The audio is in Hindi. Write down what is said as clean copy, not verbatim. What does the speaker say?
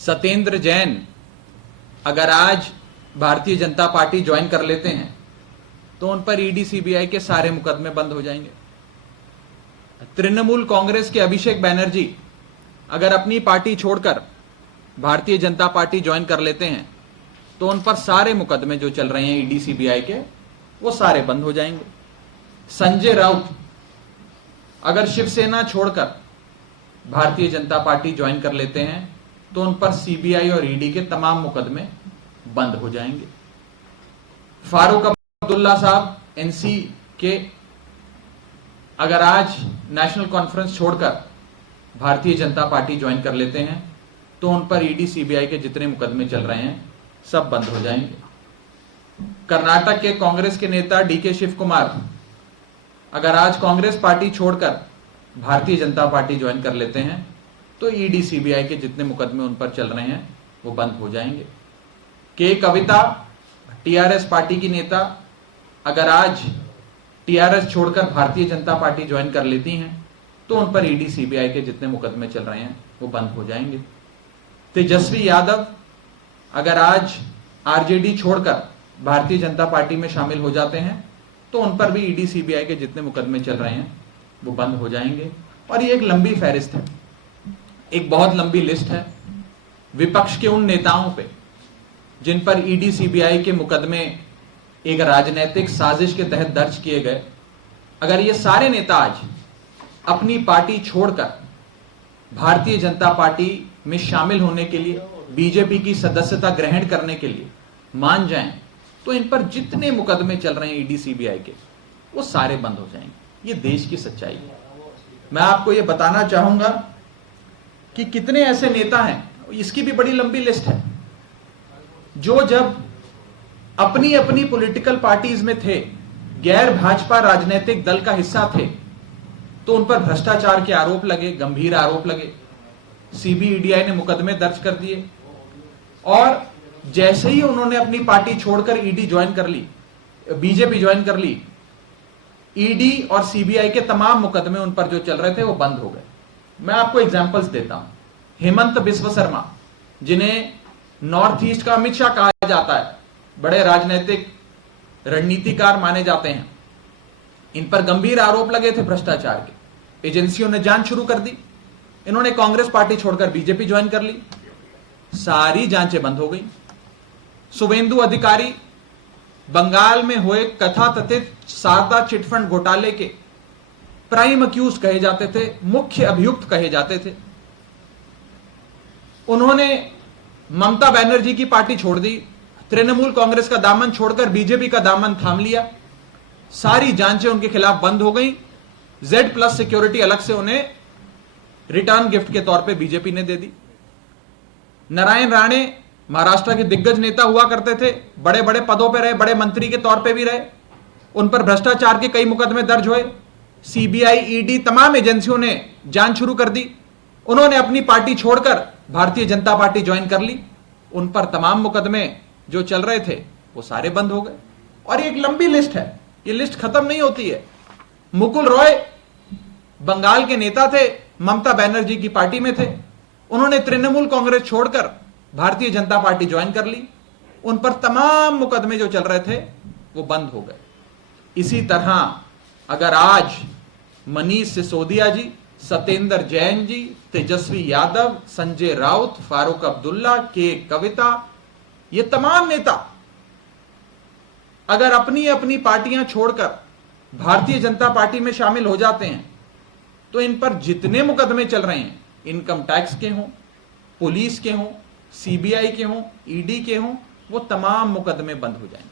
सत्येंद्र जैन अगर आज भारतीय जनता पार्टी ज्वाइन कर लेते हैं तो उन पर ईडी सीबीआई के सारे मुकदमे बंद हो जाएंगे। तृणमूल कांग्रेस के अभिषेक बैनर्जी अगर अपनी पार्टी छोड़कर भारतीय जनता पार्टी ज्वाइन कर लेते हैं तो उन पर सारे मुकदमे जो चल रहे हैं ईडी सीबीआई के वो सारे बंद हो जाएंगे। संजय राउत अगर शिवसेना छोड़कर भारतीय जनता पार्टी ज्वाइन कर लेते हैं तो उन पर सीबीआई और ईडी के तमाम मुकदमे बंद हो जाएंगे। फारूक अब्दुल्ला साहब एनसी के अगर आज नेशनल कॉन्फ्रेंस छोड़कर भारतीय जनता पार्टी ज्वाइन कर लेते हैं तो उन पर ईडी सीबीआई के जितने मुकदमे चल रहे हैं सब बंद हो जाएंगे। कर्नाटक के कांग्रेस के नेता डीके शिव कुमार अगर आज कांग्रेस पार्टी छोड़कर भारतीय जनता पार्टी ज्वाइन कर लेते हैं तो ईडी सीबीआई के जितने मुकदमे उन पर चल रहे हैं वो बंद हो जाएंगे। के कविता टीआरएस पार्टी की नेता अगर आज टीआरएस छोड़कर भारतीय जनता पार्टी ज्वाइन कर लेती हैं तो उन पर ईडी सीबीआई के जितने मुकदमे चल रहे हैं वो बंद हो जाएंगे। तेजस्वी यादव अगर आज आरजेडी छोड़कर भारतीय जनता पार्टी में शामिल हो जाते हैं तो उन पर भी ईडी सीबीआई के जितने मुकदमे चल रहे हैं वो बंद हो जाएंगे। और ये एक लंबी फहरिस्त है, एक बहुत लंबी लिस्ट है विपक्ष के उन नेताओं पे जिन पर ईडी सीबीआई के मुकदमे एक राजनीतिक साजिश के तहत दर्ज किए गए। अगर ये सारे नेता आज अपनी पार्टी छोड़कर भारतीय जनता पार्टी में शामिल होने के लिए, बीजेपी की सदस्यता ग्रहण करने के लिए मान जाएं तो इन पर जितने मुकदमे चल रहे हैं ईडी सीबीआई के वो सारे बंद हो जाएंगे। ये देश की सच्चाई है। मैं आपको ये बताना चाहूंगा कि कितने ऐसे नेता हैं, इसकी भी बड़ी लंबी लिस्ट है, जो जब अपनी अपनी पॉलिटिकल पार्टीज में थे, गैर भाजपा राजनीतिक दल का हिस्सा थे, तो उन पर भ्रष्टाचार के आरोप लगे, गंभीर आरोप लगे, सीबीईडीआई ने मुकदमे दर्ज कर दिए और जैसे ही उन्होंने अपनी पार्टी छोड़कर ईडी ज्वाइन कर ली, बीजेपी ज्वाइन कर ली, ईडी और सीबीआई के तमाम मुकदमे उन पर जो चल रहे थे वो बंद हो गए। मैं आपको एग्जांपल्स देता हूं। हेमंत बिस्व शर्मा जिन्हें नॉर्थ ईस्ट का अमित शाह कहा जाता है, बड़े राजनीतिक रणनीतिकार माने जाते हैं, इन पर गंभीर आरोप लगे थे भ्रष्टाचार के। एजेंसियों ने जांच शुरू कर दी, इन्होंने कांग्रेस पार्टी छोड़कर बीजेपी ज्वाइन कर ली, सारी जांचें बंद हो गई। शुभेंदु अधिकारी बंगाल में हुए कथाकथित शारदा चिटफंड घोटाले के प्राइम अक्यूज कहे जाते थे, मुख्य अभियुक्त कहे जाते थे। उन्होंने ममता बनर्जी की पार्टी छोड़ दी, तृणमूल कांग्रेस का दामन छोड़कर बीजेपी का दामन थाम लिया, सारी जांचें उनके खिलाफ बंद हो गई। Z+ सिक्योरिटी अलग से उन्हें रिटर्न गिफ्ट के तौर पे बीजेपी ने दे दी। नारायण राणे महाराष्ट्र के दिग्गज नेता हुआ करते थे, बड़े बड़े पदों पे रहे, बड़े मंत्री के तौर पे भी रहे, उन पर भ्रष्टाचार के कई मुकदमे दर्ज हुए। सीबीआई, ईडी, तमाम एजेंसियों ने जांच शुरू कर दी। उन्होंने अपनी पार्टी छोड़कर भारतीय जनता पार्टी ज्वाइन कर ली, उन पर तमाम मुकदमे जो चल रहे थे वो सारे बंद हो गए। और एक लंबी लिस्ट है, ये लिस्ट खत्म नहीं होती है। मुकुल रॉय बंगाल के नेता थे, ममता बनर्जी की पार्टी में थे, उन्होंने तृणमूल कांग्रेस छोड़कर भारतीय जनता पार्टी ज्वाइन कर ली, उन पर तमाम मुकदमे जो चल रहे थे वो बंद हो गए। इसी तरह अगर आज मनीष सिसोदिया जी, सत्येंद्र जैन जी, तेजस्वी यादव, संजय राउत, फारूक अब्दुल्ला, के कविता, ये तमाम नेता अगर अपनी अपनी पार्टियां छोड़कर भारतीय जनता पार्टी में शामिल हो जाते हैं तो इन पर जितने मुकदमे चल रहे हैं, इनकम टैक्स के हों, पुलिस के हों, सीबीआई के हों, ईडी के हों, वो तमाम मुकदमे बंद हो जाएंगे।